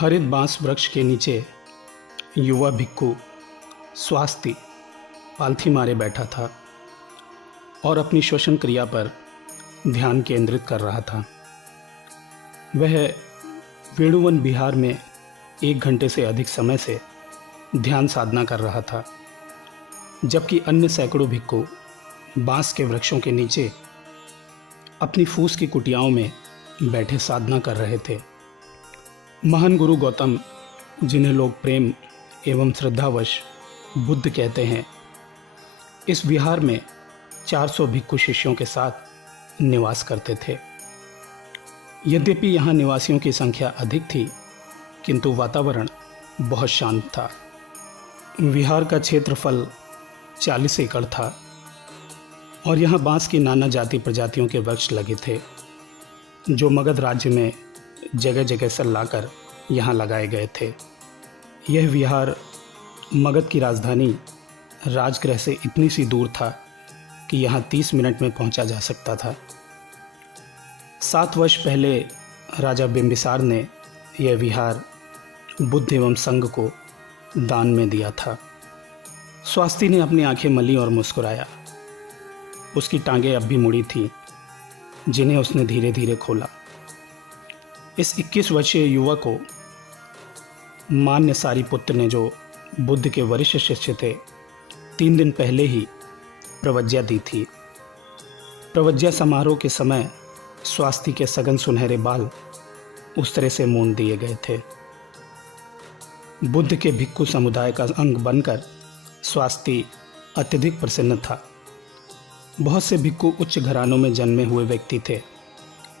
हरित बांस वृक्ष के नीचे युवा भिक्खु स्वास्थ्य पालथी मारे बैठा था और अपनी श्वसन क्रिया पर ध्यान केंद्रित कर रहा था। वह वेणुवन बिहार में 1 घंटे से अधिक समय से ध्यान साधना कर रहा था, जबकि अन्य सैकड़ों भिक्खु बांस के वृक्षों के नीचे अपनी फूस की कुटियाओं में बैठे साधना कर रहे थे। महान गुरु गौतम, जिन्हें लोग प्रेम एवं श्रद्धावश बुद्ध कहते हैं, इस विहार में 400 भिक्खु शिष्यों के साथ निवास करते थे। यद्यपि यहाँ निवासियों की संख्या अधिक थी, किंतु वातावरण बहुत शांत था। विहार का क्षेत्रफल 40 एकड़ था और यहाँ बांस की नाना जाति प्रजातियों के वृक्ष लगे थे, जो मगध राज्य में जगह जगह से लाकर यहाँ लगाए गए थे। यह विहार मगध की राजधानी राजगृह से इतनी सी दूर था कि यहाँ 30 मिनट में पहुँचा जा सकता था। 7 वर्ष पहले राजा बिंबिसार ने यह विहार बुद्ध एवं संघ को दान में दिया था। स्वास्थी ने अपनी आंखें मली और मुस्कुराया। उसकी टांगें अब भी मुड़ी थीं, जिन्हें उसने धीरे धीरे खोला। इस 21 वर्षीय युवक को मान्य सारिपुत्र ने, जो बुद्ध के वरिष्ठ शिष्य थे, 3 दिन पहले ही प्रवज्ञा दी थी। प्रवज्ञा समारोह के समय स्वास्थी के सघन सुनहरे बाल उस तरह से मूंद दिए गए थे। बुद्ध के भिक्खु समुदाय का अंग बनकर स्वास्थी अत्यधिक प्रसन्न था। बहुत से भिक्खु उच्च घरानों में जन्मे हुए व्यक्ति थे,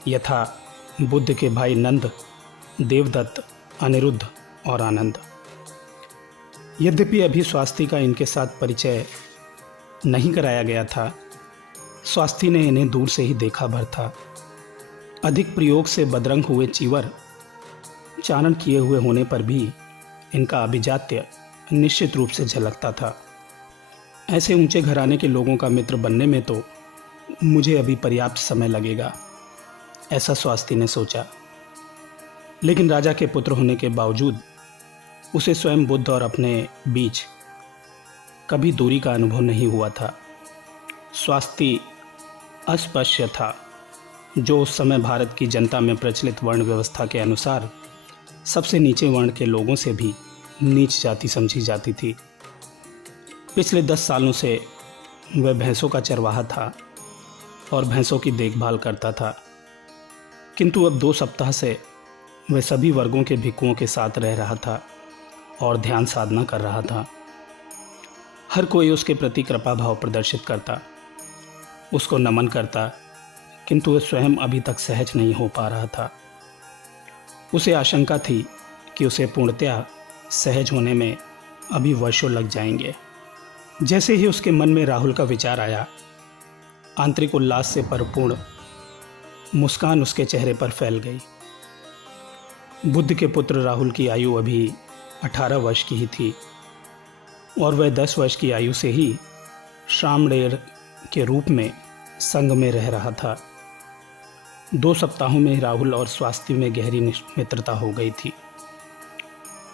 यथा बुद्ध के भाई नंद, देवदत्त, अनिरुद्ध और आनंद। यद्यपि अभी स्वास्थी का इनके साथ परिचय नहीं कराया गया था, स्वास्थी ने इन्हें दूर से ही देखा भर था। अधिक प्रयोग से बदरंग हुए चीवर चारण किए हुए होने पर भी इनका अभिजात्य निश्चित रूप से झलकता था। ऐसे ऊंचे घराने के लोगों का मित्र बनने में तो मुझे अभी पर्याप्त समय लगेगा, ऐसा स्वास्थी ने सोचा। लेकिन राजा के पुत्र होने के बावजूद उसे स्वयं बुद्ध और अपने बीच कभी दूरी का अनुभव नहीं हुआ था। स्वास्थी अस्पृश्य था, जो उस समय भारत की जनता में प्रचलित वर्ण व्यवस्था के अनुसार सबसे नीचे वर्ण के लोगों से भी नीच जाति समझी जाती थी। पिछले 10 सालों से वह भैंसों का चरवाहा था और भैंसों की देखभाल करता था, किंतु अब 2 सप्ताह से वह सभी वर्गों के भिक्खुओं के साथ रह रहा था और ध्यान साधना कर रहा था। हर कोई उसके प्रति कृपा भाव प्रदर्शित करता, उसको नमन करता, किंतु वह स्वयं अभी तक सहज नहीं हो पा रहा था। उसे आशंका थी कि उसे पूर्णतया सहज होने में अभी वर्षों लग जाएंगे। जैसे ही उसके मन में राहुल का विचार आया, आंतरिक उल्लास से परिपूर्ण मुस्कान उसके चेहरे पर फैल गई। बुद्ध के पुत्र राहुल की आयु अभी 18 वर्ष की ही थी और वह 10 वर्ष की आयु से ही श्रामणेर के रूप में संघ में रह रहा था। 2 सप्ताहों में राहुल और स्वास्थी में गहरी मित्रता हो गई थी।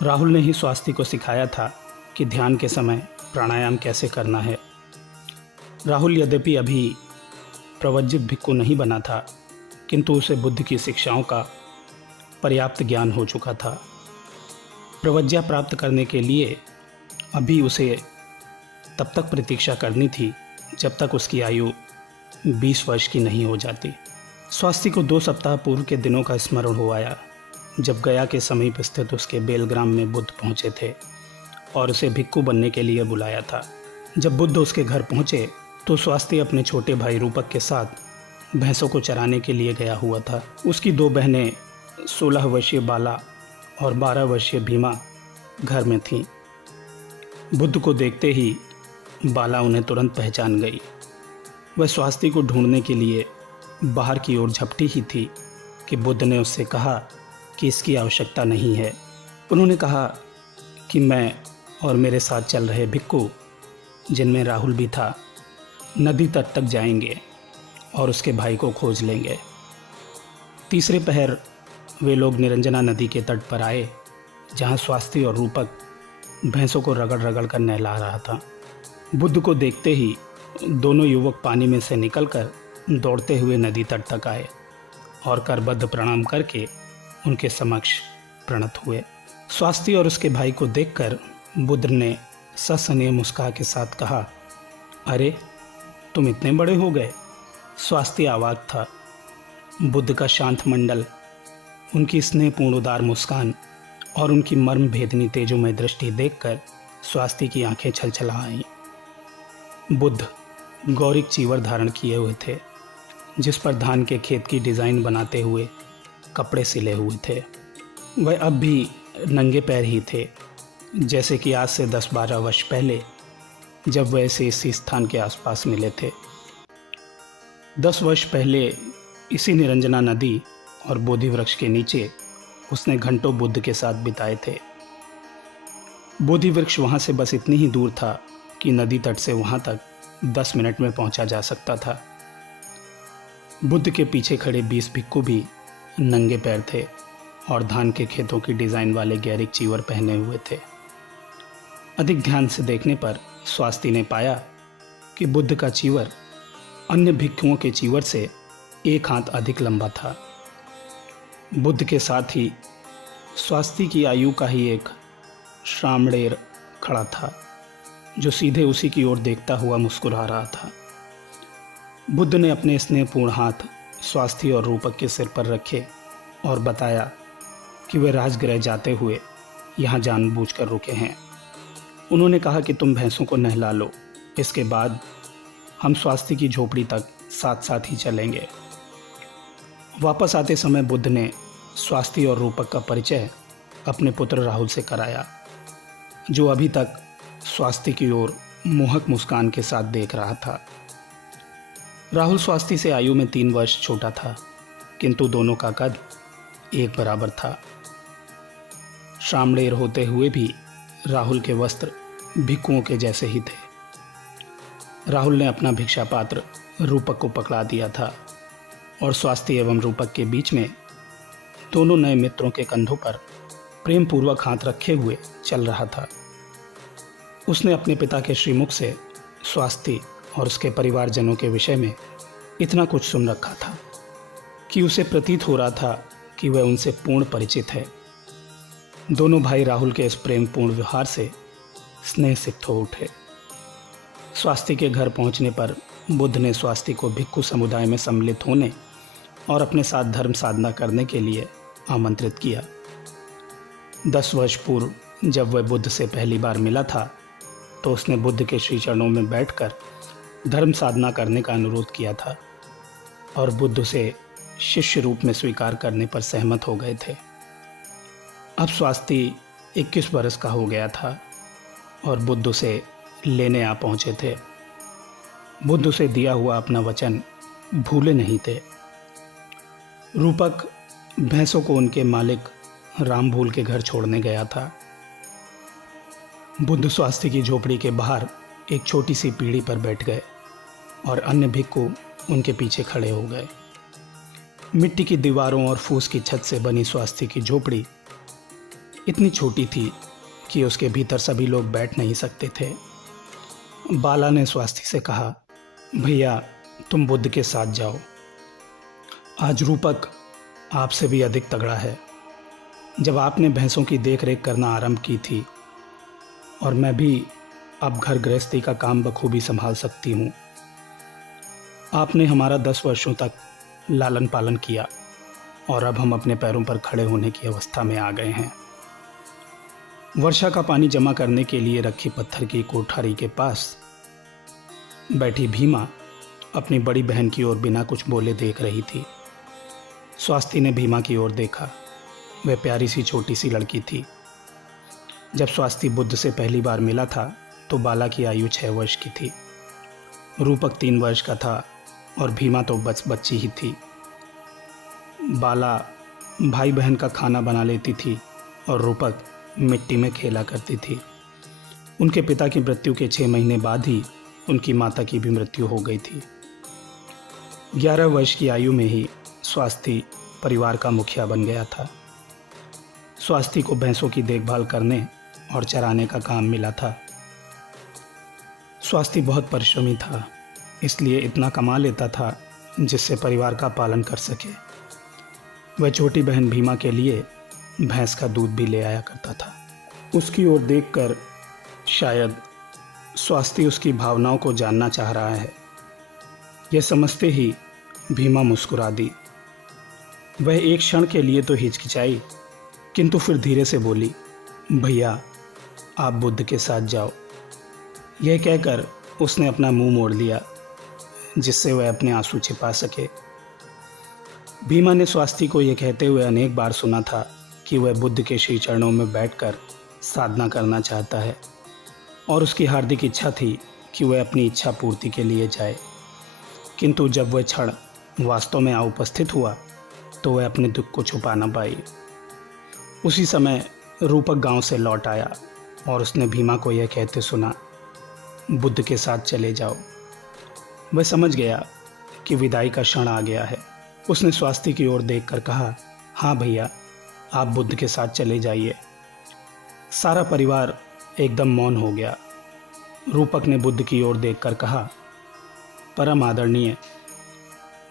राहुल ने ही स्वास्थी को सिखाया था कि ध्यान के समय प्राणायाम कैसे करना है। राहुल यद्यपि अभी प्रवज्जित भिक्खु नहीं बना था, किंतु उसे बुद्ध की शिक्षाओं का पर्याप्त ज्ञान हो चुका था। प्रवज्ञा प्राप्त करने के लिए अभी उसे तब तक प्रतीक्षा करनी थी जब तक उसकी आयु 20 वर्ष की नहीं हो जाती। स्वास्थी को 2 सप्ताह पूर्व के दिनों का स्मरण हो आया, जब गया के समीप स्थित उसके बेलग्राम में बुद्ध पहुँचे थे और उसे भिक्खु बनने के लिए बुलाया था। जब बुद्ध उसके घर पहुँचे तो स्वास्थी अपने छोटे भाई रूपक के साथ भैंसों को चराने के लिए गया हुआ था। उसकी 2 बहनें 16 वर्षीय बाला और 12 वर्षीय भीमा घर में थीं। बुद्ध को देखते ही बाला उन्हें तुरंत पहचान गई। वह स्वास्थी को ढूंढने के लिए बाहर की ओर झपटी ही थी कि बुद्ध ने उससे कहा कि इसकी आवश्यकता नहीं है। उन्होंने कहा कि मैं और मेरे साथ चल रहे भिक्खु, जिनमें राहुल भी था, नदी तट तक जाएंगे और उसके भाई को खोज लेंगे। तीसरे पहर वे लोग निरंजना नदी के तट पर आए जहाँ स्वास्थी और रूपक भैंसों को रगड़ रगड़ कर नहला रहा था। बुद्ध को देखते ही दोनों युवक पानी में से निकलकर दौड़ते हुए नदी तट तक आए और करबद्ध प्रणाम करके उनके समक्ष प्रणत हुए। स्वास्थी और उसके भाई को देखकर बुद्ध ने सस्नेह मुस्कान के साथ कहा, अरे तुम इतने बड़े हो गए। स्वास्थी अवाक था। बुद्ध का शांत मंडल, उनकी स्नेहपूर्ण उदार मुस्कान और उनकी मर्म भेदनी तेजोमय दृष्टि देखकर स्वास्थी की आंखें छलछला आईं। बुद्ध गौरिक चीवर धारण किए हुए थे, जिस पर धान के खेत की डिज़ाइन बनाते हुए कपड़े सिले हुए थे। वह अब भी नंगे पैर ही थे, जैसे कि आज से 10-12 वर्ष पहले जब वह इसे इसी स्थान के आसपास मिले थे। 10 वर्ष पहले इसी निरंजना नदी और बोधि वृक्ष के नीचे उसने घंटों बुद्ध के साथ बिताए थे। बोधि वृक्ष वहाँ से बस इतनी ही दूर था कि नदी तट से वहाँ तक 10 मिनट में पहुँचा जा सकता था। बुद्ध के पीछे खड़े 20 भिक्खु भी नंगे पैर थे और धान के खेतों की डिज़ाइन वाले गैरिक चीवर पहने हुए थे। अधिक ध्यान से देखने पर स्वास्थी ने पाया कि बुद्ध का चीवर अन्य भिक्षुओं के चीवर से 1 हाथ अधिक लंबा था। बुद्ध के साथ ही स्वास्थी की आयु का ही एक श्रामणेर खड़ा था, जो सीधे उसी की ओर देखता हुआ मुस्कुरा रहा था। बुद्ध ने अपने स्नेहपूर्ण हाथ स्वास्थी और रूपक के सिर पर रखे और बताया कि वे राजगृह जाते हुए यहाँ जानबूझकर रुके हैं। उन्होंने कहा कि तुम भैंसों को नहला लो, इसके बाद हम स्वास्थी की झोपड़ी तक साथ साथ ही चलेंगे। वापस आते समय बुद्ध ने स्वास्थी और रूपक का परिचय अपने पुत्र राहुल से कराया, जो अभी तक स्वास्थी की ओर मोहक मुस्कान के साथ देख रहा था। राहुल स्वास्थी से आयु में 3 वर्ष छोटा था, किंतु दोनों का कद एक बराबर था। श्रामणेर होते हुए भी राहुल के वस्त्र भिक्षुओं के जैसे ही थे। राहुल ने अपना भिक्षा पात्र रूपक को पकड़ा दिया था और स्वास्थी एवं रूपक के बीच में दोनों नए मित्रों के कंधों पर प्रेम पूर्वक हाथ रखे हुए चल रहा था। उसने अपने पिता के श्रीमुख से स्वास्थी और उसके परिवारजनों के विषय में इतना कुछ सुन रखा था कि उसे प्रतीत हो रहा था कि वह उनसे पूर्ण परिचित है। दोनों भाई राहुल के इस प्रेमपूर्ण व्यवहार से स्नेह सिक्त हो उठे। स्वास्थी के घर पहुंचने पर बुद्ध ने स्वास्थी को भिक्षु समुदाय में सम्मिलित होने और अपने साथ धर्म साधना करने के लिए आमंत्रित किया। 10 वर्ष पूर्व जब वह बुद्ध से पहली बार मिला था, तो उसने बुद्ध के श्री चरणों में बैठकर धर्म साधना करने का अनुरोध किया था और बुद्ध उसे शिष्य रूप में स्वीकार करने पर सहमत हो गए थे। अब स्वास्थी 21 वर्ष का हो गया था और बुद्ध उसे लेने आ पहुँचे थे। बुद्ध उसे दिया हुआ अपना वचन भूले नहीं थे। रूपक भैंसों को उनके मालिक रामभूल के घर छोड़ने गया था। बुद्ध स्वास्थी की झोपड़ी के बाहर एक छोटी सी पीढ़ी पर बैठ गए और अन्य भिक्षु उनके पीछे खड़े हो गए। मिट्टी की दीवारों और फूस की छत से बनी स्वास्थी की झोपड़ी इतनी छोटी थी कि उसके भीतर सभी लोग बैठ नहीं सकते थे। बाला ने स्वास्थी से कहा, भैया तुम बुद्ध के साथ जाओ। आज रूपक आपसे भी अधिक तगड़ा है। जब आपने भैंसों की देखरेख करना आरंभ की थी और मैं भी अब घर गृहस्थी का काम बखूबी संभाल सकती हूँ। आपने हमारा 10 वर्षों तक लालन पालन किया और अब हम अपने पैरों पर खड़े होने की अवस्था में आ गए हैं। वर्षा का पानी जमा करने के लिए रखी पत्थर की कोठारी के पास बैठी भीमा अपनी बड़ी बहन की ओर बिना कुछ बोले देख रही थी। स्वास्थी ने भीमा की ओर देखा। वह प्यारी सी छोटी सी लड़की थी। जब स्वास्थी बुद्ध से पहली बार मिला था तो बाला की आयु 6 वर्ष की थी। रूपक 3 वर्ष का था और भीमा तो बच्ची ही थी। बाला भाई बहन का खाना बना लेती थी और रूपक मिट्टी में खेला करती थी। उनके पिता की मृत्यु के 6 महीने बाद ही उनकी माता की भी मृत्यु हो गई थी। 11 वर्ष की आयु में ही स्वास्थी परिवार का मुखिया बन गया था। स्वास्थी को भैंसों की देखभाल करने और चराने का काम मिला था। स्वास्थी बहुत परिश्रमी था, इसलिए इतना कमा लेता था जिससे परिवार का पालन कर सके। वह छोटी बहन भीमा के लिए भैंस का दूध भी ले आया करता था। उसकी ओर देखकर शायद स्वास्थी उसकी भावनाओं को जानना चाह रहा है। यह समझते ही भीमा मुस्कुरा दी। वह एक क्षण के लिए तो हिचकिचाई, किंतु फिर धीरे से बोली, भैया आप बुद्ध के साथ जाओ। यह कहकर उसने अपना मुंह मोड़ लिया, जिससे वह अपने आंसू छिपा सके। भीमा ने स्वास्थी को यह कहते हुए अनेक बार सुना था कि वह बुद्ध के श्री चरणों में बैठकर साधना करना चाहता है और उसकी हार्दिक इच्छा थी कि वह अपनी इच्छा पूर्ति के लिए जाए। किंतु जब वह क्षण वास्तव में आ उपस्थित हुआ तो वह अपने दुख को छुपा न पाई। उसी समय रूपक गांव से लौट आया और उसने भीमा को यह कहते सुना, बुद्ध के साथ चले जाओ। वह समझ गया कि विदाई का क्षण आ गया है। उसने स्वास्थी की ओर देखकर कहा, हाँ भैया आप बुद्ध के साथ चले जाइए। सारा परिवार एकदम मौन हो गया। रूपक ने बुद्ध की ओर देखकर कहा, परम आदरणीय,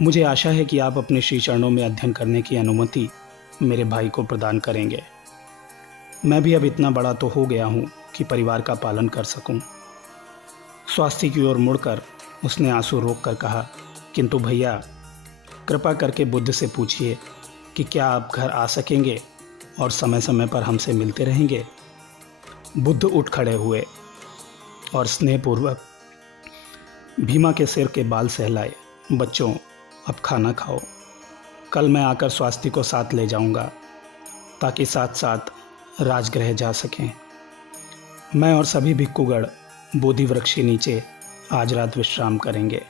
मुझे आशा है कि आप अपने श्री चरणों में अध्ययन करने की अनुमति मेरे भाई को प्रदान करेंगे। मैं भी अब इतना बड़ा तो हो गया हूँ कि परिवार का पालन कर सकूँ। स्वास्थी की ओर मुड़कर उसने आंसू रोक कर कहा, किंतु भैया कृपा करके बुद्ध से पूछिए कि क्या आप घर आ सकेंगे और समय समय पर हमसे मिलते रहेंगे। बुद्ध उठ खड़े हुए और स्नेहपूर्वक भीमा के सिर के बाल सहलाए। बच्चों अब खाना खाओ, कल मैं आकर स्वास्थी को साथ ले जाऊंगा ताकि साथ साथ राजगृह जा सकें। मैं और सभी भिक्खुगण बोधि वृक्ष के नीचे आज रात विश्राम करेंगे।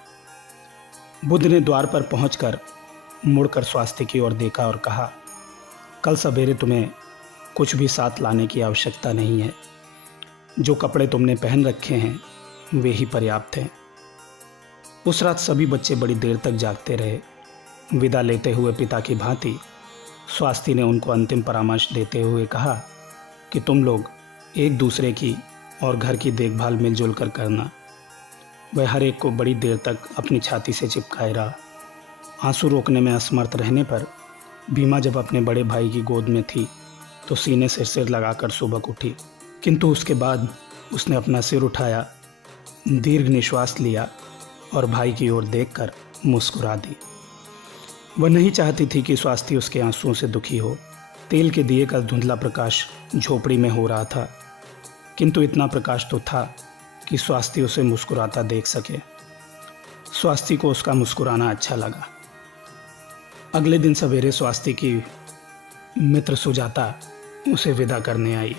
बुद्ध ने द्वार पर पहुंचकर मुड़कर स्वास्थी की ओर देखा और कहा, कल सवेरे तुम्हें कुछ भी साथ लाने की आवश्यकता नहीं है। जो कपड़े तुमने पहन रखे हैं वे ही पर्याप्त हैं। उस रात सभी बच्चे बड़ी देर तक जागते रहे। विदा लेते हुए पिता की भांति स्वास्थी ने उनको अंतिम परामर्श देते हुए कहा कि तुम लोग एक दूसरे की और घर की देखभाल मिलजुल कर करना। वह हर एक को बड़ी देर तक अपनी छाती से चिपकाए रहा। आंसू रोकने में असमर्थ रहने पर भीमा जब अपने बड़े भाई की गोद में थी तो सीने से सिर लगाकर सुबक उठी, किंतु उसके बाद उसने अपना सिर उठाया, दीर्घ निश्वास लिया और भाई की ओर देखकर मुस्कुरा दी। वह नहीं चाहती थी कि स्वास्थी उसके आंसुओं से दुखी हो। तेल के दिए का धुंधला प्रकाश झोपड़ी में हो रहा था, किंतु इतना प्रकाश तो था कि स्वास्थी उसे मुस्कुराता देख सके। स्वास्थी को उसका मुस्कुराना अच्छा लगा। अगले दिन सवेरे स्वास्थी की मित्र सुजाता उसे विदा करने आई।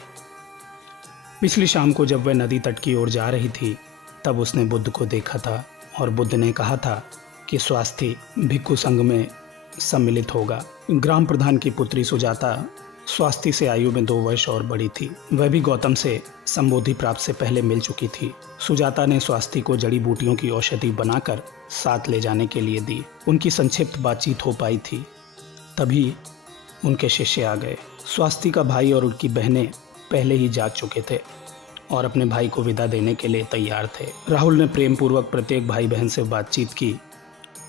पिछली शाम को जब वह नदी तट की ओर जा रही थी तब उसने बुद्ध को देखा था और बुद्ध ने कहा था कि स्वास्थी भिक्खु संघ में सम्मिलित होगा। ग्राम प्रधान की पुत्री सुजाता स्वास्थी से आयु में 2 वर्ष और बड़ी थी। वह भी गौतम से संबोधि प्राप्त से पहले मिल चुकी थी। सुजाता ने स्वास्थी को जड़ी बूटियों की औषधि बनाकर साथ ले जाने के लिए दी। उनकी संक्षिप्त बातचीत हो पाई थी, तभी उनके शिष्य आ गए। स्वास्थी का भाई और उनकी बहनें पहले ही जाग चुके थे और अपने भाई को विदा देने के लिए तैयार थे। राहुल ने प्रेम पूर्वक प्रत्येक भाई बहन से बातचीत की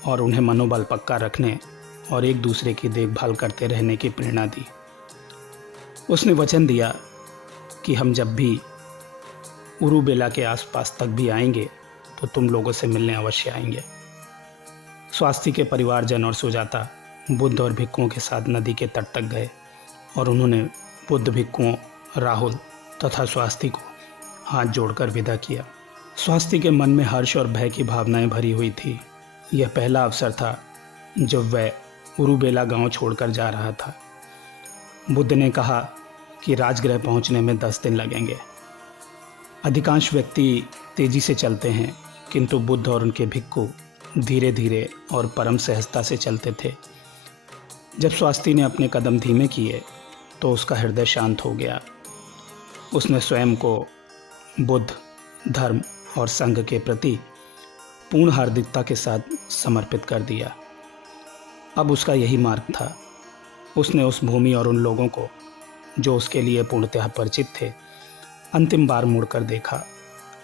और उन्हें मनोबल पक्का रखने और एक दूसरे की देखभाल करते रहने की प्रेरणा दी। उसने वचन दिया कि हम जब भी उरुबेला के आसपास तक भी आएंगे तो तुम लोगों से मिलने अवश्य आएंगे। स्वास्थी के परिवारजन और सुजाता बुद्ध और भिक्खुओं के साथ नदी के तट तक गए और उन्होंने बुद्ध, भिक्खुओं, राहुल तथा स्वास्थी को हाथ जोड़कर विदा किया। स्वास्थी के मन में हर्ष और भय की भावनाएं भरी हुई थी। यह पहला अवसर था जब वह उरुबेला गांव छोड़कर जा रहा था। बुद्ध ने कहा कि राजगृह पहुंचने में 10 दिन लगेंगे। अधिकांश व्यक्ति तेजी से चलते हैं, किंतु बुद्ध और उनके भिक्खु धीरे धीरे और परम सहजता से चलते थे। जब स्वास्थी ने अपने कदम धीमे किए तो उसका हृदय शांत हो गया। उसने स्वयं को बुद्ध, धर्म और संघ के प्रति पूर्ण हार्दिकता के साथ समर्पित कर दिया। अब उसका यही मार्ग था। उसने उस भूमि और उन लोगों को जो उसके लिए पूर्णतः परिचित थे, अंतिम बार मुड़कर देखा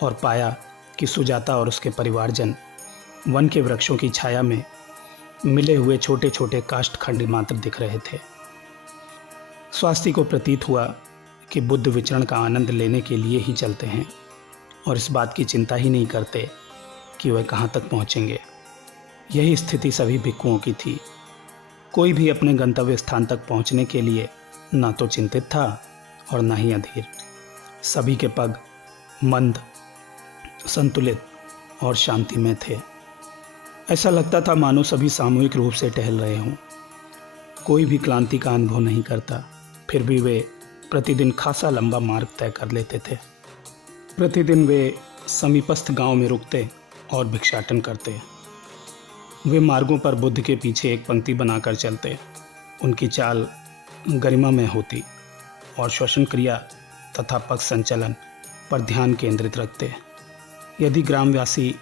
और पाया कि सुजाता और उसके परिवारजन वन के वृक्षों की छाया में मिले हुए छोटे छोटे काष्ठखंड मात्र दिख रहे थे। स्वास्थ्य को प्रतीत हुआ कि बुद्ध विचरण का आनंद लेने के लिए ही चलते हैं और इस बात की चिंता ही नहीं करते कि वह कहाँ तक पहुँचेंगे। यही स्थिति सभी भिक्षुओं की थी। कोई भी अपने गंतव्य स्थान तक पहुँचने के लिए ना तो चिंतित था और ना ही अधीर। सभी के पग मंद, संतुलित और शांति में थे। ऐसा लगता था मानो सभी सामूहिक रूप से टहल रहे हों। कोई भी क्लांति का अनुभव नहीं करता, फिर भी वे प्रतिदिन खासा लंबा मार्ग तय कर लेते थे। प्रतिदिन वे समीपस्थ गांव में रुकते और भिक्षाटन करते। वे मार्गों पर बुद्ध के पीछे एक पंक्ति बनाकर चलते। उनकी चाल गरिमामय होती और श्वसन क्रिया तथा पग संचलन पर ध्यान केंद्रित रखते। यदि ग्रामवासी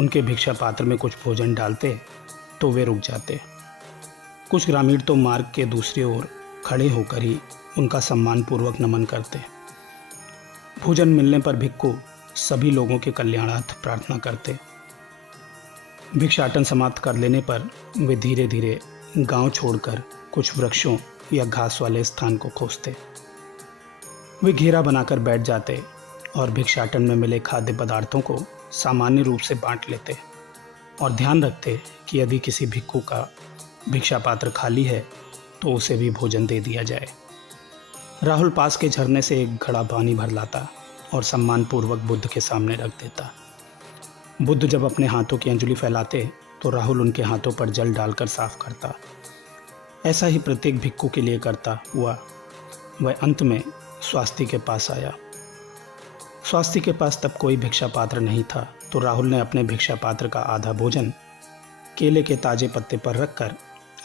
उनके भिक्षा पात्र में कुछ भोजन डालते तो वे रुक जाते। कुछ ग्रामीण तो मार्ग के दूसरी ओर खड़े होकर ही उनका सम्मानपूर्वक नमन करते। भोजन मिलने पर भिक्षु सभी लोगों के कल्याणार्थ प्रार्थना करते। भिक्षाटन समाप्त कर लेने पर वे धीरे धीरे गांव छोड़कर कुछ वृक्षों या घास वाले स्थान को खोजते। वे घेरा बनाकर बैठ जाते और भिक्षाटन में मिले खाद्य पदार्थों को सामान्य रूप से बांट लेते और ध्यान रखते कि यदि किसी भिक्षु का भिक्षा पात्र खाली है तो उसे भी भोजन दे दिया जाए। राहुल पास के झरने से एक घड़ा पानी भर लाता और सम्मानपूर्वक बुद्ध के सामने रख देता। बुद्ध जब अपने हाथों की अंजलि फैलाते तो राहुल उनके हाथों पर जल डालकर साफ करता। ऐसा ही प्रत्येक भिक्षु के लिए करता हुआ वह अंत में स्वास्थ्य के पास आया। स्वास्थ्य के पास तब कोई भिक्षा पात्र नहीं था, तो राहुल ने अपने भिक्षा पात्र का आधा भोजन केले के ताजे पत्ते पर रखकर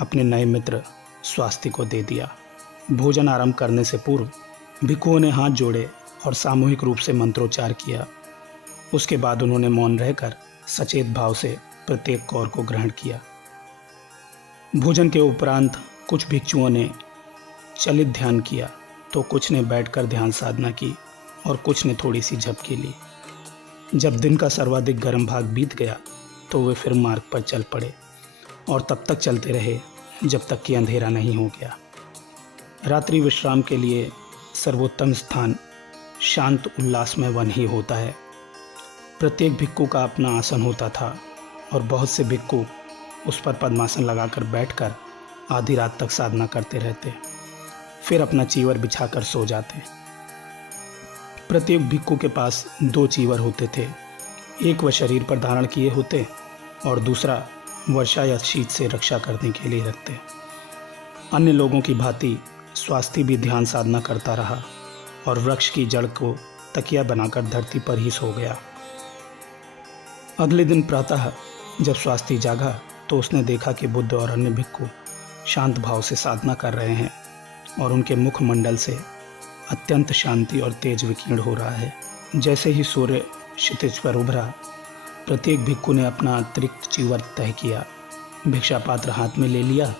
अपने नए मित्र स्वास्थ्य को दे दिया। भोजन आरंभ करने से पूर्व भिक्षुओं ने हाथ जोड़े और सामूहिक रूप से मंत्रोच्चार किया। उसके बाद उन्होंने मौन रहकर सचेत भाव से प्रत्येक कौर को ग्रहण किया। भोजन के उपरांत कुछ भिक्षुओं ने चलित ध्यान किया तो कुछ ने बैठकर ध्यान साधना की और कुछ ने थोड़ी सी झपकी ली। जब दिन का सर्वाधिक गर्म भाग बीत गया तो वे फिर मार्ग पर चल पड़े और तब तक चलते रहे जब तक कि अंधेरा नहीं हो गया। रात्रि विश्राम के लिए सर्वोत्तम स्थान शांत उल्लासमय वन ही होता है। प्रत्येक भिक्षु का अपना आसन होता था और बहुत से भिक्षु उस पर पद्मासन लगाकर बैठकर आधी रात तक साधना करते रहते, फिर अपना चीवर बिछाकर सो जाते। प्रत्येक भिक्षु के पास 2 चीवर होते थे। एक वह शरीर पर धारण किए होते और दूसरा वर्षा या शीत से रक्षा करने के लिए रखते। अन्य लोगों की भांति स्वास्थ्य भी ध्यान साधना करता रहा और वृक्ष की जड़ को तकिया बनाकर धरती पर ही सो गया। अगले दिन प्रातः जब स्वास्थ्य जागा तो उसने देखा कि बुद्ध और अन्य भिक्षु शांत भाव से साधना कर रहे हैं और उनके मुखमंडल से अत्यंत शांति और तेज विकीर्ण हो रहा है। जैसे ही सूर्य क्षितिज पर उभरा, प्रत्येक भिक्षु ने अपना अतिरिक्त चीवर तय किया, भिक्षा पात्र हाथ में ले लिया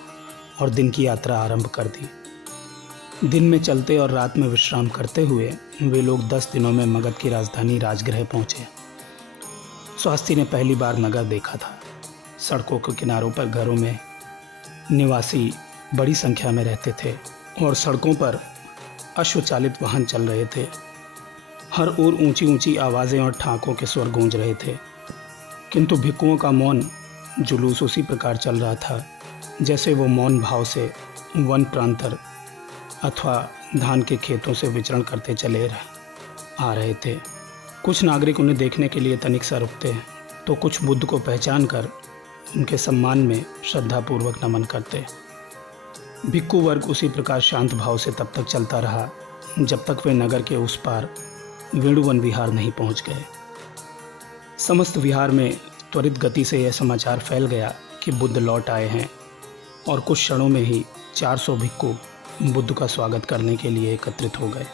और दिन की यात्रा आरंभ कर दी। दिन में चलते और रात में विश्राम करते हुए वे लोग 10 दिनों में मगध की राजधानी राजगृह पहुँचे। स्वास्थ्य ने पहली बार नगर देखा था। सड़कों के किनारों पर घरों में निवासी बड़ी संख्या में रहते थे और सड़कों पर अश्वचालित वाहन चल रहे थे। हर ओर ऊंची ऊंची आवाज़ें और ठाकों के स्वर गूंज रहे थे, किंतु भिक्षुओं का मौन जुलूस उसी प्रकार चल रहा था जैसे वो मौन भाव से वन प्रांतर अथवा धान के खेतों से विचरण करते चले आ रहे थे। कुछ नागरिक उन्हें देखने के लिए तनिक सा रुकते तो कुछ बुद्ध को पहचान कर उनके सम्मान में श्रद्धापूर्वक नमन करते। भिक्षु वर्ग उसी प्रकार शांत भाव से तब तक चलता रहा जब तक वे नगर के उस पार वेणुवन विहार नहीं पहुंच गए। समस्त विहार में त्वरित गति से यह समाचार फैल गया कि बुद्ध लौट आए हैं और कुछ क्षणों में ही 400 भिक्षु बुद्ध का स्वागत करने के लिए एकत्रित हो गए।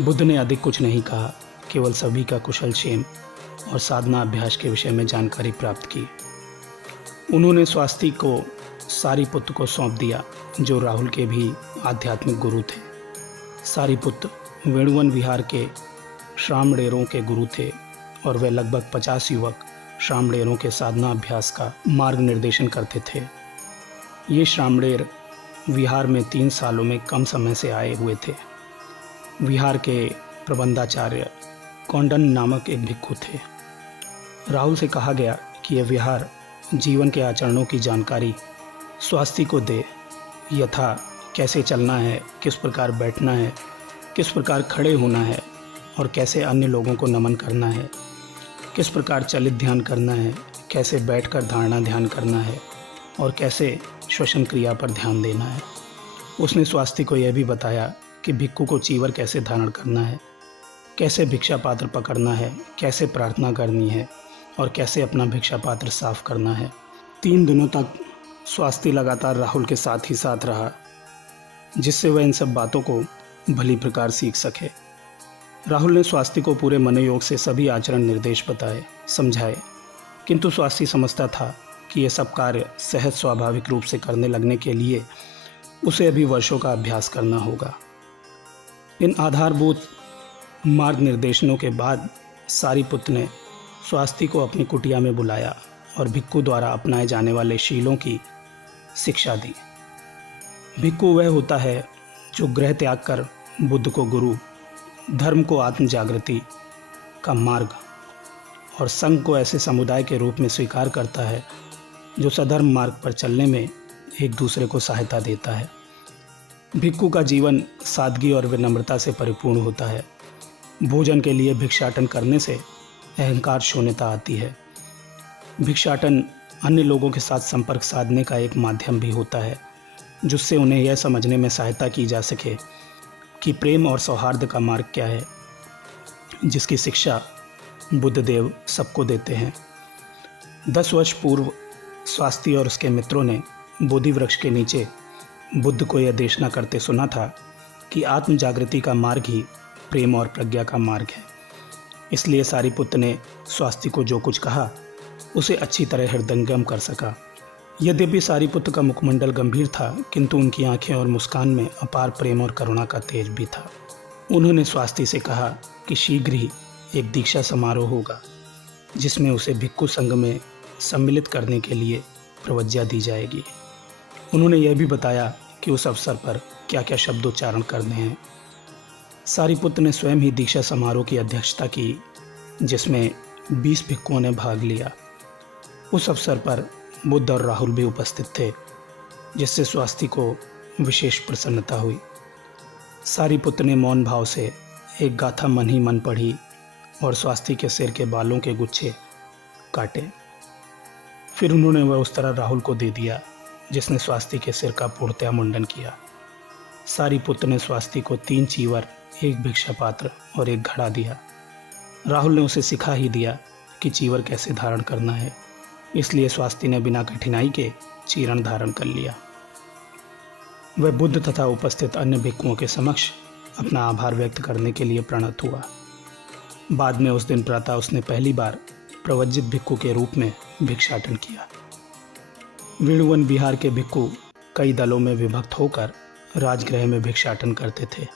बुद्ध ने अधिक कुछ नहीं कहा, केवल सभी का कुशल क्षेम और साधना अभ्यास के विषय में जानकारी प्राप्त की। उन्होंने स्वास्थ्य को सारीपुत्र को सौंप दिया, जो राहुल के भी आध्यात्मिक गुरु थे। सारिपुत्र वेणुवन विहार के श्रामणेरों के गुरु थे और वे लगभग 50 युवक श्रामणेरों के साधना अभ्यास का मार्ग निर्देशन करते थे। ये श्रामणेर विहार में 3 सालों में कम समय से आए हुए थे। विहार के प्रबंधाचार्य कौंडन नामक एक भिक्षु थे। राहुल से कहा गया कि यह विहार जीवन के आचरणों की जानकारी स्वास्थ्य को दे, यथा कैसे चलना है, किस प्रकार बैठना है, किस प्रकार खड़े होना है और कैसे अन्य लोगों को नमन करना है, किस प्रकार चलित ध्यान करना है, कैसे बैठकर धारणा ध्यान करना है और कैसे श्वसन क्रिया पर ध्यान देना है। उसने स्वास्थ्य को यह भी बताया कि भिक्षु को चीवर कैसे धारण करना है, कैसे भिक्षा पात्र पकड़ना है, कैसे प्रार्थना करनी है और कैसे अपना भिक्षा पात्र साफ करना है। 3 दिनों तक स्वास्थ्य लगातार राहुल के साथ ही साथ रहा, जिससे वह इन सब बातों को भली प्रकार सीख सके। राहुल ने स्वास्थ्य को पूरे मनोयोग से सभी आचरण निर्देश बताए, समझाए, किंतु स्वास्थ्य समझता था कि ये सब कार्य सहज स्वाभाविक रूप से करने लगने के लिए उसे अभी वर्षों का अभ्यास करना होगा। इन आधारभूत मार्ग निर्देशनों के बाद सारिपुत्र ने स्वास्थ्य को अपनी कुटिया में बुलाया और भिक्षु द्वारा अपनाए जाने वाले शीलों की शिक्षा दी। भिक्षु वह होता है जो गृह त्याग कर बुद्ध को गुरु, धर्म को आत्म जागृति का मार्ग और संघ को ऐसे समुदाय के रूप में स्वीकार करता है जो सधर्म मार्ग पर चलने में एक दूसरे को सहायता देता है। भिक्षु का जीवन सादगी और विनम्रता से परिपूर्ण होता है। भोजन के लिए भिक्षाटन करने से अहंकार शून्यता आती है। भिक्षाटन अन्य लोगों के साथ संपर्क साधने का एक माध्यम भी होता है, जिससे उन्हें यह समझने में सहायता की जा सके कि प्रेम और सौहार्द का मार्ग क्या है, जिसकी शिक्षा बुद्धदेव सबको देते हैं। 10 वर्ष पूर्व स्वास्थ्य और उसके मित्रों ने बोधि वृक्ष के नीचे बुद्ध को यह देशना करते सुना था कि आत्म जागृति का मार्ग ही प्रेम और प्रज्ञा का मार्ग है। इसलिए सारिपुत्र ने स्वास्थ्य को जो कुछ कहा उसे अच्छी तरह हृदयंगम कर सका। यद्यपि सारिपुत्र का मुखमंडल गंभीर था, किंतु उनकी आंखें और मुस्कान में अपार प्रेम और करुणा का तेज भी था। उन्होंने स्वास्थ्य से कहा कि शीघ्र ही एक दीक्षा समारोह होगा, जिसमें उसे भिक्षु संघ में सम्मिलित करने के लिए प्रवज्ञा दी जाएगी। उन्होंने यह भी बताया कि उस अवसर पर क्या क्या शब्दोच्चारण करने हैं। सारिपुत्र ने स्वयं ही दीक्षा समारोह की अध्यक्षता की, जिसमें 20 भिक्षुओं ने भाग लिया। उस अवसर पर बुद्ध और राहुल भी उपस्थित थे, जिससे स्वास्थ्य को विशेष प्रसन्नता हुई। सारिपुत्र ने मौन भाव से एक गाथा मन ही मन पढ़ी और स्वास्थ्य के सिर के बालों के गुच्छे काटे। फिर उन्होंने वह उस तरह राहुल को दे दिया, जिसने स्वास्थ्य के सिर का पूर्णतया मुंडन किया। सारिपुत्र ने स्वास्थ्य को 3 चीवर, 1 भिक्षा पात्र और 1 घड़ा दिया। राहुल ने उसे सिखा ही दिया कि चीवर कैसे धारण करना है, इसलिए स्वास्थ्य ने बिना कठिनाई के चीरण धारण कर लिया। वह बुद्ध तथा उपस्थित अन्य भिक्षुओं के समक्ष अपना आभार व्यक्त करने के लिए प्रणत हुआ। बाद में उस दिन प्रातः उसने पहली बार प्रवज्जित भिक्षु के रूप में भिक्षाटन किया। वेणुवन बिहार के भिक्षु कई दलों में विभक्त होकर राजगृह में भिक्षाटन करते थे।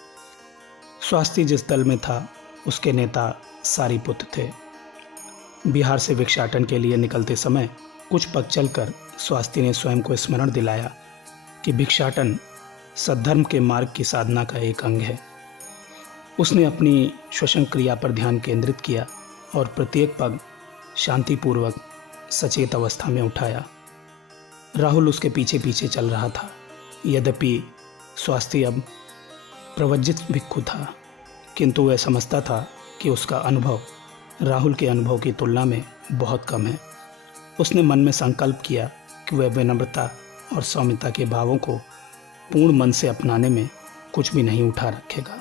स्वास्थ्य जिस दल में था उसके नेता सारिपुत्र थे। बिहार से भिक्षाटन के लिए निकलते समय कुछ पग चलकर स्वास्थ्य ने स्वयं को स्मरण दिलाया कि भिक्षाटन सद्धर्म के मार्ग की साधना का एक अंग है। उसने अपनी श्वसन क्रिया पर ध्यान केंद्रित किया और प्रत्येक पग शांतिपूर्वक सचेत अवस्था में उठाया। राहुल उसके पीछे पीछे चल रहा था। यद्यपि स्वास्थ्य अब प्रवज्जित भिक्षु था, किंतु वह समझता था कि उसका अनुभव राहुल के अनुभव की तुलना में बहुत कम है। उसने मन में संकल्प किया कि वह विनम्रता और सौम्यता के भावों को पूर्ण मन से अपनाने में कुछ भी नहीं उठा रखेगा।